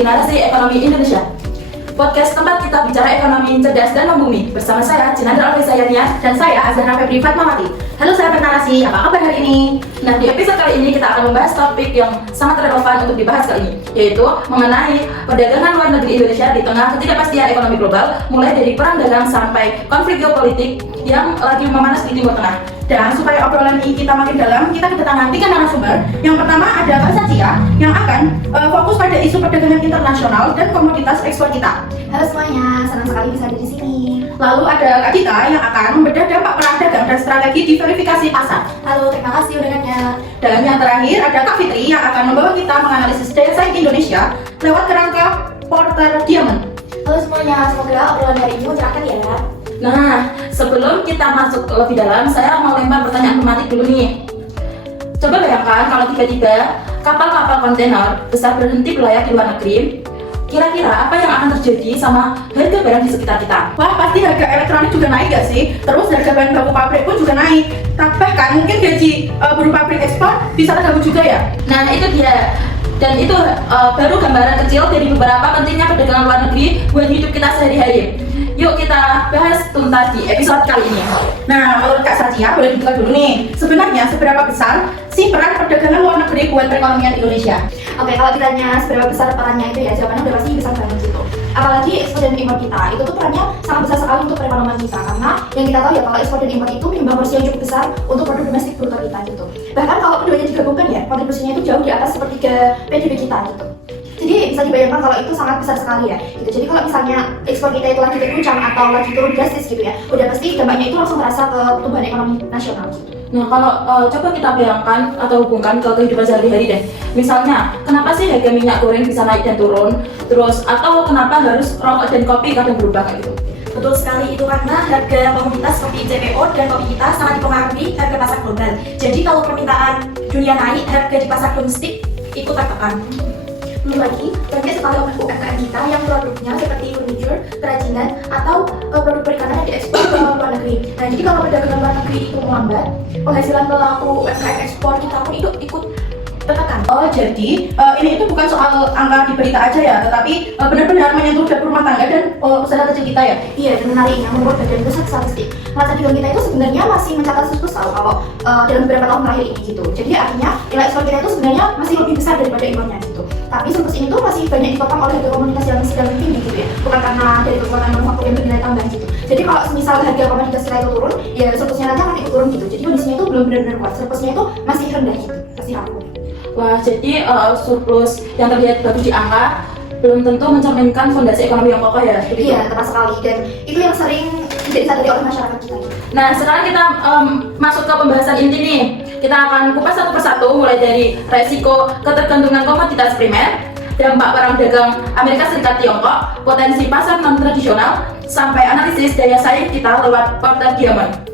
di Narasi Ekonomi Indonesia. Podcast tempat kita bicara ekonomi cerdas dan membumi. Bersama saya, Cinandra Alfisayania, dan saya, Azhar Febri Fatmawati. Halo sahabat Narasi, apa kabar hari ini? Nah, di episode kali ini kita akan membahas topik yang sangat relevan untuk dibahas kali ini, yaitu mengenai perdagangan luar negeri Indonesia di tengah ketidakpastian ekonomi global, mulai dari perang dagang sampai konflik geopolitik yang lagi memanas di Timur Tengah. Dan supaya obrolan ini kita makin dalam, kita kedatangan 3 narasumber. Yang pertama ada Kak Satya yang akan fokus pada isu perdagangan internasional dan komoditas ekspor kita. Halo semuanya, senang sekali bisa ada di sini. Lalu ada Kak Dita yang akan membedah dampak perang dagang dan strategi diverifikasi pasar. Halo, terima kasih undangannya. Dan yang terakhir ada Kak Fitri yang akan membawa kita menganalisis daya saing Indonesia lewat kerangka Porter Diamond. Halo semuanya, semoga obrolan hari ini mencerahkan ya. Nah, sebelum kita masuk lebih dalam, saya mau lempar pertanyaan tematik dulu nih. Coba bayangkan kalau tiba-tiba kapal-kapal kontainer besar berhenti berlayar di luar negeri, kira-kira apa yang akan terjadi sama harga barang di sekitar kita? Wah, pasti harga elektronik juga naik gak sih? Terus harga bahan baku pabrik pun juga naik. Bahkan mungkin gaji buruh pabrik ekspor bisa terganggu juga ya? Nah, itu dia. Dan itu baru gambaran kecil dari beberapa pentingnya perdagangan luar negeri buat hidup kita sehari-hari. Yuk kita bahas tuntas di episode kali ini. Nah, menurut Kak Satya, boleh dibuka dulu nih. Sebenarnya seberapa besar sih peran perdagangan luar negeri buat perekonomian Indonesia? Oke, kalau ditanya seberapa besar perannya itu ya, jawabannya udah pasti besar banget gitu. Apalagi ekspor dan impor kita, itu tuh perannya sangat besar sekali untuk perekonomian kita. Karena yang kita tahu ya, kalau ekspor dan impor itu menyumbang porsi yang cukup besar untuk produk domestik bruto kita gitu. Bahkan kalau keduanya digabungkan ya, kontribusinya itu jauh di atas sepertiga PDB kita gitu. Jadi bisa dibayangkan kalau itu sangat besar sekali ya gitu. Jadi kalau misalnya ekspor kita itu lagi terguncang atau lagi turun drastis gitu ya, udah pasti dampaknya itu langsung terasa ke pertumbuhan ekonomi nasional gitu. Nah, kalau coba kita bayangkan atau hubungkan ke kehidupan sehari-hari deh. Misalnya, kenapa sih harga minyak goreng bisa naik dan turun? Terus, atau kenapa harus rokok dan kopi kadang berubah kayak gitu? Betul sekali, itu karena harga komoditas seperti CPO dan kopi kita sangat dipengaruhi harga pasar global. Jadi kalau permintaan dunia naik, harga di pasar domestik ikut tertekan. Belum lagi, banyak sekali UMKM kita yang produknya seperti furniture, kerajinan, atau produk perikanan yang diekspor ke luar negeri. Nah, jadi kalau perdagangan luar negeri itu melambat, penghasilan pelaku UMKM ekspor kita pun itu ikut tertekan. Oh, jadi ini itu bukan soal angka di berita aja ya, tetapi benar-benar menyentuh dapur rumah tangga dan usaha kecil kita ya? Iya, dan menariknya menurut Badan Pusat Statistik, neraca dagang kita itu sebenarnya masih mencatat surplus kalau dalam beberapa tahun terakhir ini gitu. Jadi artinya nilai ekspor kita itu sebenarnya masih lebih besar daripada impornya gitu. Tapi surplus ini tuh masih banyak ditopang oleh harga komoditas yang sedang tinggi gitu ya, bukan karena dari kekuatan manufaktur yang bernilai tambah gitu. Jadi kalau misal harga komoditas kita itu turun, ya surplusnya nanti akan ikut turun gitu. Jadi kondisinya itu belum benar-benar kuat, surplusnya itu masih rendah gitu, masih rapuh. Wah, jadi surplus yang terlihat bagus di angka belum tentu mencerminkan fondasi ekonomi yang kokoh ya? Iya, tepat sekali. Dan itu yang sering tidak disadari oleh masyarakat kita. Nah, sekarang kita masuk ke pembahasan inti nih. Kita akan kupas satu persatu, mulai dari resiko ketergantungan komoditas primer, dampak perang dagang Amerika Serikat Tiongkok, potensi pasar non-tradisional, sampai analisis daya saing kita lewat Porter Diamond.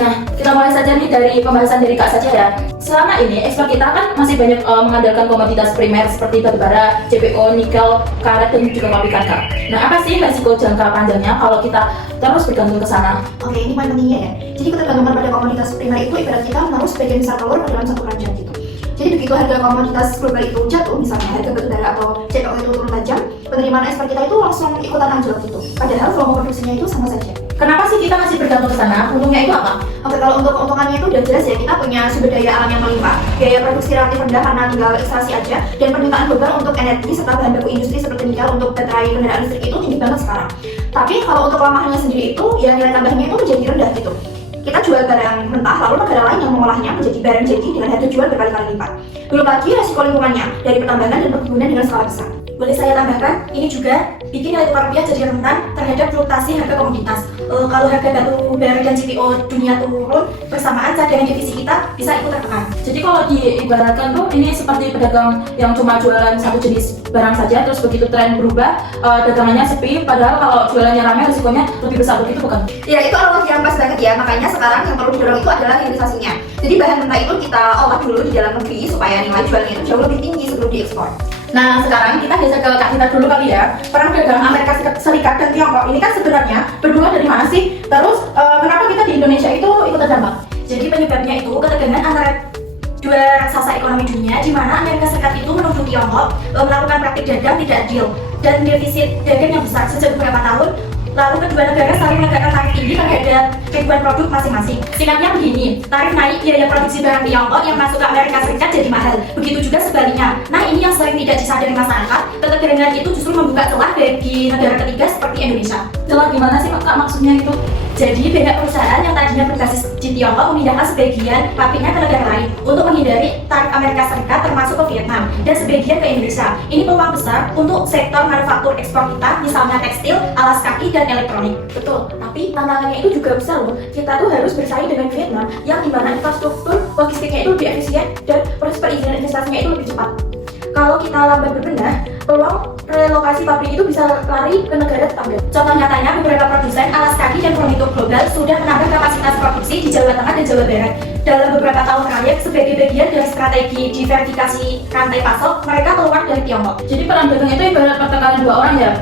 Nah, kita mulai saja nih dari pembahasan dari Kak Satya ya. Selama ini ekspor kita kan masih banyak mengandalkan komoditas primer seperti batubara, CPO, nikel, karet, dan juga kopi kakao. Nah, apa sih resiko jangka panjangnya kalau kita terus bergantung ke sana? Oke, ini poin pentingnya ya. Jadi ketergantungan pada komoditas primer itu ibarat kita menaruh sebagian besar telur ke dalam satu keranjang gitu. Jadi begitu harga komoditas global itu jatuh, misalnya harga batubara atau CPO itu turun tajam, penerimaan ekspor kita itu langsung ikutan anjlok gitu. Padahal volume produksinya itu sama saja. Kenapa sih kita masih bergantung ke sana? Untungnya itu apa? Oke, kalau untuk keuntungannya itu udah jelas ya, kita punya sumber daya alam yang melimpah, biaya produksi relatif rendah karena tinggal ekstraksi aja, dan permintaan global untuk energi serta bahan baku industri seperti nikel untuk baterai kendaraan listrik itu tinggi banget sekarang. Tapi kalau untuk kelemahannya sendiri itu, ya nilai tambahnya itu menjadi rendah gitu. Kita jual barang mentah, lalu negara lain yang mengolahnya menjadi barang jadi dengan harga jual berkali-kali lipat. Belum lagi resiko lingkungannya dari pertambangan dan perkebunan dengan skala besar. Boleh saya tambahkan, ini juga bikin nilai tukar rupiah jadi rentan terhadap fluktuasi harga komoditas. Kalau harga batu bara dan CPO dunia turun, bersamaan cadangan devisa kita bisa ikut tertekan. Jadi kalau diibaratkan tuh ini seperti pedagang yang cuma jualan satu jenis barang saja, terus begitu tren berubah, dagangannya sepi, padahal kalau jualannya ramai risikonya lebih besar, begitu bukan? Ya, itu analogi yang pas banget ya, makanya sekarang yang perlu didorong itu adalah hilirisasinya. Jadi bahan mentah itu kita olah dulu di dalam negeri supaya nilai jualnya itu jauh lebih tinggi sebelum diekspor. Nah, sekarang kita geser ke Kak Dita dulu kali ya. Perang dagang Amerika Serikat dan Tiongkok ini kan sebenarnya bermula dari mana sih? Terus kenapa kita di Indonesia itu ikut terdampak? Jadi penyebabnya itu ketegangan antara dua dua raksasa ekonomi dunia, di mana Amerika Serikat itu menuduh Tiongkok melakukan praktik dagang tidak adil dan defisit dagang yang besar sejak beberapa tahun. Lalu kedua negara saling menegakkan tarif tinggi terhadap ribuan produk masing-masing. Singkatnya begini, tarif naik, biaya produksi barang Tiongkok yang masuk ke Amerika Serikat jadi mahal. Begitu juga sebaliknya. Nah, ini yang sering tidak disadari masyarakat. Ketegangan itu justru membuka celah bagi negara ketiga seperti Indonesia. Celah gimana sih Kak maksudnya itu? Jadi banyak perusahaan yang tadinya berbasis di Tiongkok memindahkan sebagian pabriknya ke negara lain untuk menghindari tarif Amerika Serikat termasuk ke Vietnam dan sebagian ke Indonesia. Ini peluang besar untuk sektor manufaktur ekspor kita, misalnya tekstil, alas kaki, dan elektronik. Betul, tapi tantangannya itu juga besar loh. Kita tuh harus bersaing dengan Vietnam yang dimana infrastruktur logistiknya itu lebih efisien dan proses perizinan investasinya itu lebih cepat. Kalau kita lambat berbenah, peluang relokasi pabrik itu bisa lari ke negara tetangga. Contoh nyatanya, beberapa produsen alas kaki dan furnitur global sudah menambah kapasitas produksi di Jawa Tengah dan Jawa Barat. Dalam beberapa tahun terakhir, sebagai bagian dari strategi diversifikasi rantai pasok, mereka keluar dari Tiongkok. Jadi perang dagang itu ibarat pertengkaran dua orang ya.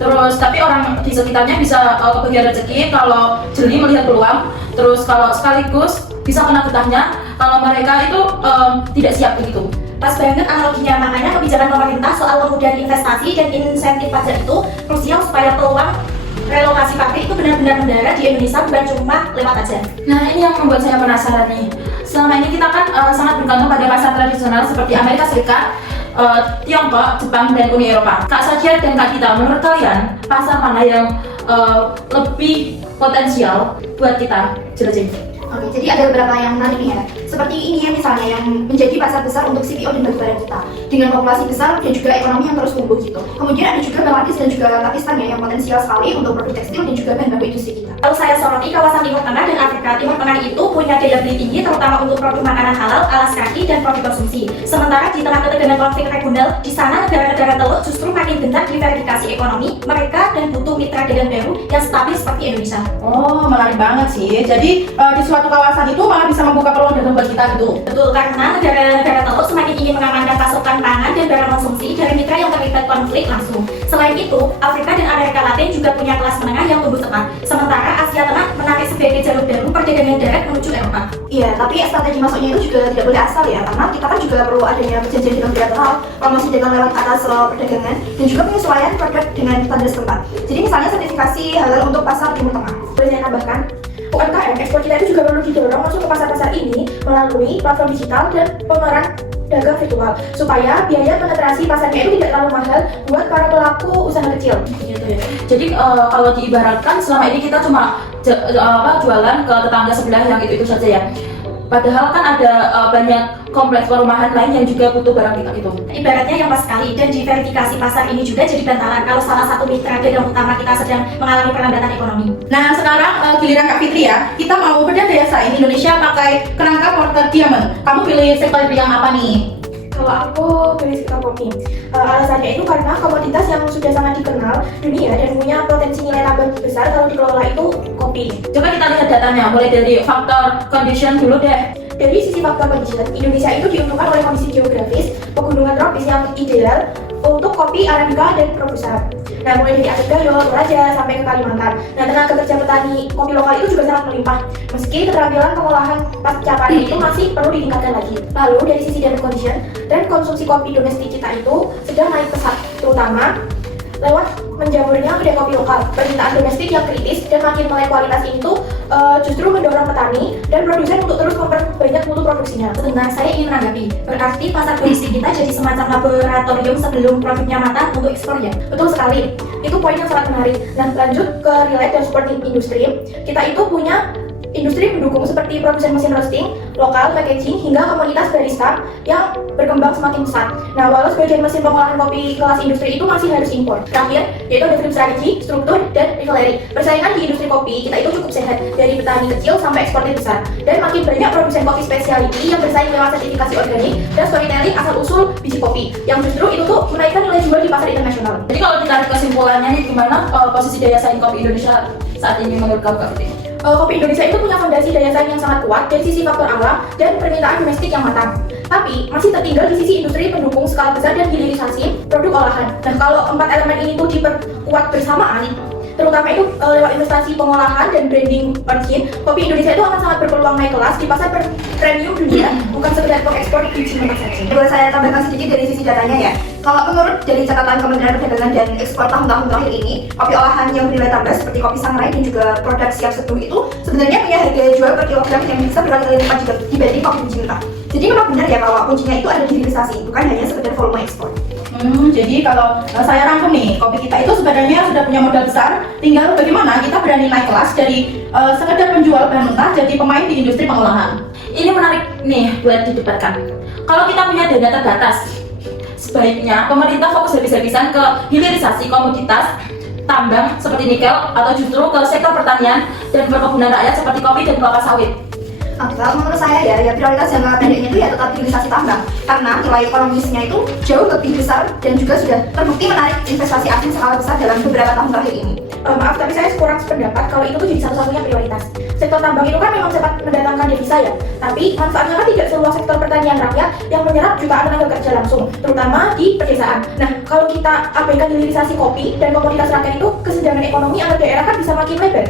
Terus tapi orang di sekitarnya bisa kebagian rezeki kalau jeli melihat peluang. Terus kalau sekaligus bisa kena getahnya kalau mereka itu tidak siap begitu. Pas banget analoginya, makanya kebijakan pemerintah soal kemudahan investasi dan insentif pajak itu krusial supaya peluang relokasi pabrik itu benar-benar mendarat di Indonesia, bukan cuma lewat aja. Nah ini yang membuat saya penasaran nih. Selama ini kita kan sangat bergantung pada pasar tradisional seperti Amerika Serikat, Tiongkok, Jepang, dan Uni Eropa. Kak Saja dan Kak Gita, menurut kalian pasar mana yang lebih potensial buat kita jelasin? Oke, jadi ada beberapa yang menarik nih ya. Seperti ini ya misalnya yang menjadi pasar besar untuk CPO dan batu bara kita dengan populasi besar dan juga ekonomi yang terus tumbuh gitu. Kemudian ada juga Bangladesh dan juga Pakistan ya yang potensial sekali untuk produk tekstil dan juga bahan baku industri kita. Kalau saya soroti kawasan Timur Tengah dan Afrika, Timur Tengah itu punya daya beli tinggi terutama untuk produk makanan halal, alas kaki, dan produk konsumsi. Sementara di tengah ketegangan konflik regional, di sana negara-negara teluk justru makin gencar diverifikasi ekonomi mereka dan butuh mitra dagang baru yang stabil seperti Indonesia. Oh, menarik banget sih. Jadi di suatu kawasan itu malah bisa membuka peluang dagang buat kita gitu. Betul, karena negara-negara teluk semakin ingin mengamankan pasokan pangan dan barang konsumsi dari mitra yang terlibat konflik langsung. Selain itu, Afrika dan Amerika Latin juga punya kelas menengah yang tumbuh cepat. Sementara Asia Tengah menarik sebagai jalur baru perdagangan darat menuju Eropa. Iya, tapi strategi masuknya itu juga tidak boleh asal ya, karena kita kan juga perlu adanya perjanjian bilateral, promosi dagang lewat atas perdagangan, dan juga penyesuaian produk dengan standar setempat. Jadi misalnya sertifikasi halal untuk pasar Timur Tengah. Boleh saya tambahkan? UMKM ekspor kita itu juga perlu didorong masuk ke pasar-pasar ini melalui platform digital dan pemeran dagang virtual supaya biaya penetrasi pasarnya itu tidak terlalu mahal buat para pelaku usaha kecil. Gitu ya. Jadi kalau diibaratkan selama ini kita cuma jualan ke tetangga sebelah yang itu saja ya. Padahal kan ada banyak kompleks perumahan lain yang juga butuh barang kita gitu. Ibaratnya yang pas sekali, dan diverifikasi pasar ini juga jadi bantalan kalau salah satu mitra dagang utama kita sedang mengalami perlambatan ekonomi. Nah sekarang giliran Kak Fitri ya. Kita mau bedah daya saing Indonesia pakai kerangka Porter Diamond. Kamu pilih sektor yang apa nih? Kalau aku pilih sektor kopi, alasannya itu karena komoditas yang sudah sangat dikenal dunia dan punya potensi nilai tambah besar kalau dikelola itu kopi. Coba kita lihat datanya, mulai dari faktor condition dulu deh. Dari sisi faktor condition, Indonesia itu diuntungkan oleh kondisi geografis, pegunungan tropis yang ideal untuk kopi Arabica dan Robusta. Nah, mulai dari Aceh Gayo, Toraja, sampai ke Kalimantan. Nah, tenaga kerja petani kopi lokal itu juga sangat melimpah. Meski keterampilan pengolahan pasca panen itu masih perlu ditingkatkan lagi. Lalu dari sisi demand condition, tren konsumsi kopi domestik kita itu sedang naik pesat, terutama lewat menjamurnya kedai kopi lokal. Permintaan domestik yang kritis dan makin melek kualitas ini tuh justru mendorong petani dan produsen untuk terus memperbanyak mutu produksinya. Sebentar, saya ingin menanggapi. Berarti pasar domestik kita jadi semacam laboratorium sebelum produknya matang untuk ekspor ya? Betul sekali, itu poin yang sangat menarik. Nah, lanjut ke relate dan supporting industri. Kita itu punya industri pendukung seperti produsen mesin roasting, lokal, packaging, hingga komunitas barista yang berkembang semakin besar. Nah, walau sebagian mesin pengolahan kopi kelas industri itu masih harus impor. Terakhir, yaitu ada film strategi, struktur, dan rivalry. Persaingan di industri kopi kita itu cukup sehat, dari petani kecil sampai eksportir besar. Dan makin banyak produsen kopi specialty yang bersaing lewat sertifikasi organik dan storytelling asal-usul biji kopi, yang justru itu tuh menaikkan nilai jual di pasar internasional. Jadi kalau ditarik kesimpulannya nih gimana posisi daya saing kopi Indonesia saat ini menurut kamu Kak Fitri? Kopi Indonesia itu punya fondasi daya saing yang sangat kuat dari sisi faktor alam dan permintaan domestik yang matang. Tapi masih tertinggal di sisi industri pendukung skala besar dan hilirisasi produk olahan. Nah, kalau 4 elemen ini tuh diperkuat bersamaan, terutama itu lewat investasi pengolahan dan branding origin, kopi Indonesia itu akan sangat berpeluang naik kelas di pasar premium dunia, bukan sekedar ekspor biji mentah saja. Boleh saya tambahkan sedikit dari sisi datanya ya. Kalau menurut dari catatan Kementerian Perdagangan dan Ekspor tahun-tahun terakhir ini, kopi olahan yang bernilai tambah seperti kopi sangrai dan juga produk siap seduh itu sebenarnya punya harga jual per kilogram yang bisa berkali-kali lipat jika dibanding kopi biji mentah. Jadi memang benar ya bahwa kuncinya itu ada di hilirisasi, bukan hanya sekedar volume ekspor. Jadi kalau saya rangkum nih, kopi kita itu sebenarnya sudah punya modal besar, tinggal bagaimana kita berani naik kelas dari sekedar penjual bahan mentah jadi pemain di industri pengolahan. Ini menarik nih buat didebatkan. Kalau kita punya dana terbatas, sebaiknya pemerintah fokus habis-habisan ke hilirisasi komoditas tambang seperti nikel atau justru ke sektor pertanian dan perkebunan rakyat seperti kopi dan kelapa sawit. Kalau menurut saya ya prioritas jangka pendeknya itu ya tetap hilirisasi tambang karena nilai ekonomisnya itu jauh lebih besar dan juga sudah terbukti menarik investasi asing skala besar dalam beberapa tahun terakhir ini. Maaf, tapi saya kurang sependapat kalau itu tuh jadi satu-satunya prioritas. Sektor tambang itu kan memang sempat mendatangkan devisa ya, tapi manfaatnya kan tidak seluas sektor pertanian rakyat yang menyerap jutaan tenaga kerja langsung, terutama di pedesaan. Nah, kalau kita abaikan hilirisasi kopi dan komoditas rakyat itu, kesenjangan ekonomi antar daerah kan bisa makin lebar.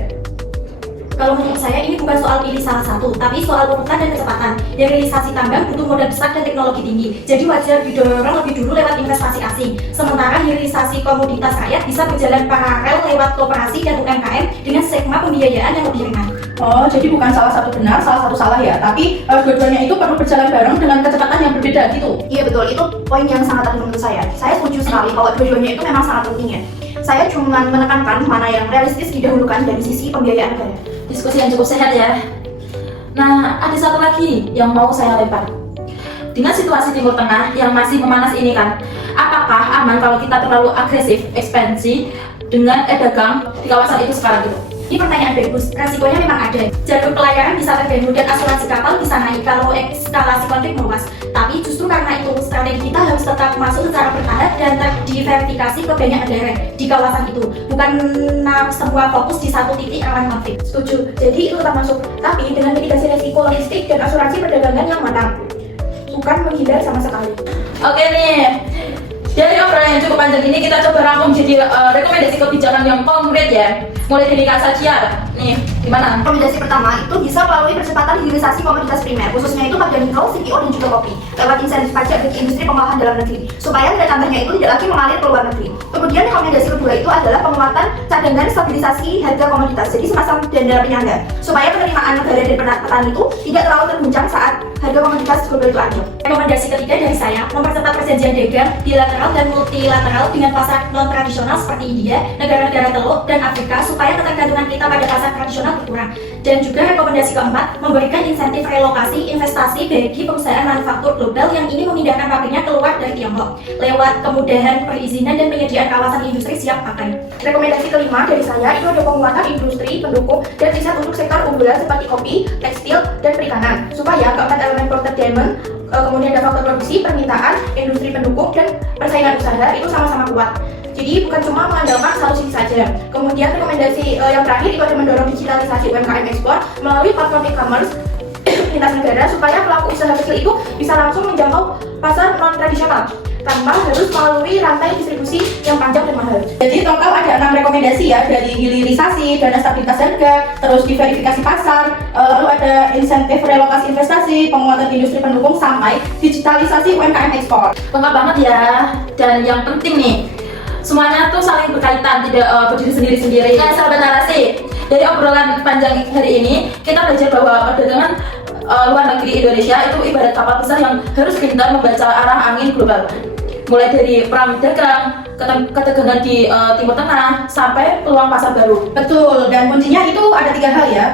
Kalau menurut saya ini bukan soal pilih salah satu, tapi soal urutan dan kecepatan. Hilirisasi tambang butuh modal besar dan teknologi tinggi, jadi wajar didorong lebih dulu lewat investasi asing. Sementara hilirisasi komoditas rakyat bisa berjalan paralel lewat koperasi dan UMKM dengan skema pembiayaan yang lebih ringan. Oh, jadi bukan salah satu benar, salah satu salah ya, tapi dua-duanya itu perlu berjalan bareng dengan kecepatan yang berbeda gitu. Iya betul, itu poin yang sangat penting menurut saya. Saya setuju sekali kalau dua-duanya itu memang sangat penting ya. Saya cuma menekankan mana yang realistis didahulukan dari sisi pembiayaan negara. Diskusi yang cukup sehat ya. Nah, ada satu lagi yang mau saya lempar. Dengan situasi Timur Tengah yang masih memanas ini kan, apakah aman kalau kita terlalu agresif ekspansi dengan dagang di kawasan itu sekarang gitu? Ini pertanyaan bagus, resikonya memang ada. Jalur pelayaran bisa terganggu dan asuransi kapal bisa naik kalau eskalasi konflik meluas. Tapi justru karena itu, strategi kita harus tetap masuk secara bertahap dan terdiversifikasi ke banyak negara di kawasan itu. Bukan semua fokus di satu titik rawan konflik. Setuju, jadi itu tetap masuk, tapi dengan mitigasi resiko logistik dan asuransi perdagangan yang matang, bukan menghindar sama sekali. Oke nih, dari obrolan yang cukup panjang ini kita coba rangkum jadi rekomendasi kebijakan yang konkret ya. Mulai dari Kak Sacia, nih gimana? Rekomendasi pertama itu bisa melalui percepatan hilirisasi komoditas primer, khususnya itu pada nikel, CPO dan juga kopi, lewat insentif pajak bagi industri pengolahan dalam negeri, supaya nilai tambahnya itu tidak lagi mengalir ke luar negeri. Kemudian rekomendasi kedua itu adalah penguatan cadangan stabilisasi harga komoditas, jadi semacam dana penyangga, supaya penerimaan negara dari petani itu tidak terlalu terguncang saat harga komoditas global itu anjlok. Rekomendasi ketiga dari saya, mempercepat perjanjian dagang bilateral dan multilateral dengan pasar non-tradisional seperti India, negara-negara Teluk, dan Afrika supaya ketergantungan kita pada pasar tradisional berkurang. Dan juga rekomendasi keempat, memberikan insentif relokasi investasi bagi perusahaan manufaktur global yang ingin memindahkan pabriknya keluar dari Tiongkok lewat kemudahan perizinan dan penyediaan kawasan industri siap pakai. Rekomendasi kelima dari saya itu ada penguatan industri pendukung dan riset untuk sektor unggulan seperti kopi, tekstil, dan perikanan supaya keempat elemen entertainment, kemudian ada faktor produksi, permintaan, industri pendukung, dan persaingan usaha itu sama-sama kuat. Jadi bukan cuma mengandalkan satu sisi saja. Kemudian rekomendasi yang terakhir itu ada mendorong digitalisasi UMKM ekspor melalui platform e-commerce lintas negara supaya pelaku usaha kecil itu bisa langsung menjangkau pasar non-tradisional tanpa harus melalui rantai distribusi yang panjang dan mahal. Jadi total ada 6 rekomendasi ya, dari hilirisasi, dana stabilitas harga, terus diverifikasi pasar, lalu ada insentif relokasi investasi, penguatan industri pendukung, sampai digitalisasi UMKM ekspor. Lengkap banget ya. Dan yang penting nih, semuanya tuh saling berkaitan, tidak berdiri sendiri-sendiri. Nah, sahabat narasi, dari obrolan panjang hari ini, kita belajar bahwa perdagangan luar negeri Indonesia itu ibarat kapal besar yang harus pintar membaca arah angin global. Mulai dari perang dagang, ketegangan di Timur Tengah, sampai peluang pasar baru. Betul, dan kuncinya itu ada 3 hal ya.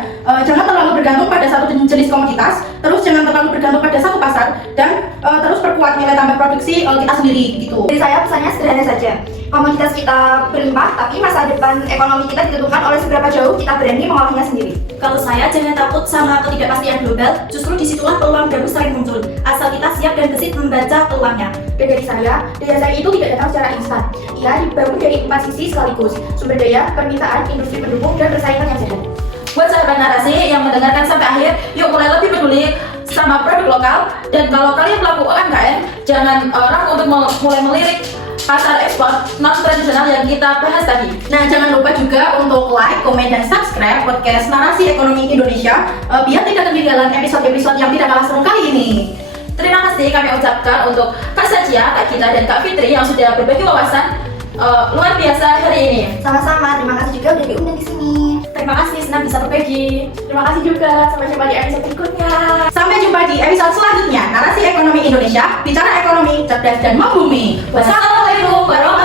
Jangan terlalu bergantung pada satu jenis komoditas, terus jangan terlalu bergantung pada satu pasar, dan terus perkuat nilai tambah produksi kita sendiri gitu. Dari saya pesannya sederhana saja. Komoditas kita berlimpah, tapi masa depan ekonomi kita ditentukan oleh seberapa jauh kita berani mengolahnya sendiri. Kalau saya jangan takut sama ketidakpastian global, justru disitulah peluang baru sering muncul. Asal kita siap dan gesit membaca peluangnya. Dan dari saya, daya saing itu tidak datang secara instan. Ia dibangun dari 4 sisi sekaligus: sumber daya, permintaan, industri pendukung, dan persaingan yang sehat. Buat sahabat narasi yang mendengarkan sampai akhir, yuk mulai lebih peduli sama produk lokal. Dan kalau kalian pelaku UMKM, jangan ragu untuk mulai melirik pasar ekspor non tradisional yang kita bahas tadi. Nah, jangan lupa juga untuk like, komen, dan subscribe podcast Narasi Ekonomi Indonesia biar tidak ketinggalan episode-episode yang tidak kalah seru kali ini. Terima kasih kami ucapkan untuk Kak Sajia, Kak Gita, dan Kak Fitri yang sudah berbagi wawasan luar biasa hari ini. Sama-sama, terima kasih juga udah diundang di sini. Terima kasih, senang bisa berbagi. Terima kasih juga. Sampai jumpa di episode berikutnya. Sampai jumpa di episode selanjutnya Narasi Ekonomi Indonesia, bicara ekonomi cerdas dan membumi. Wassalamualaikum warahmatullahi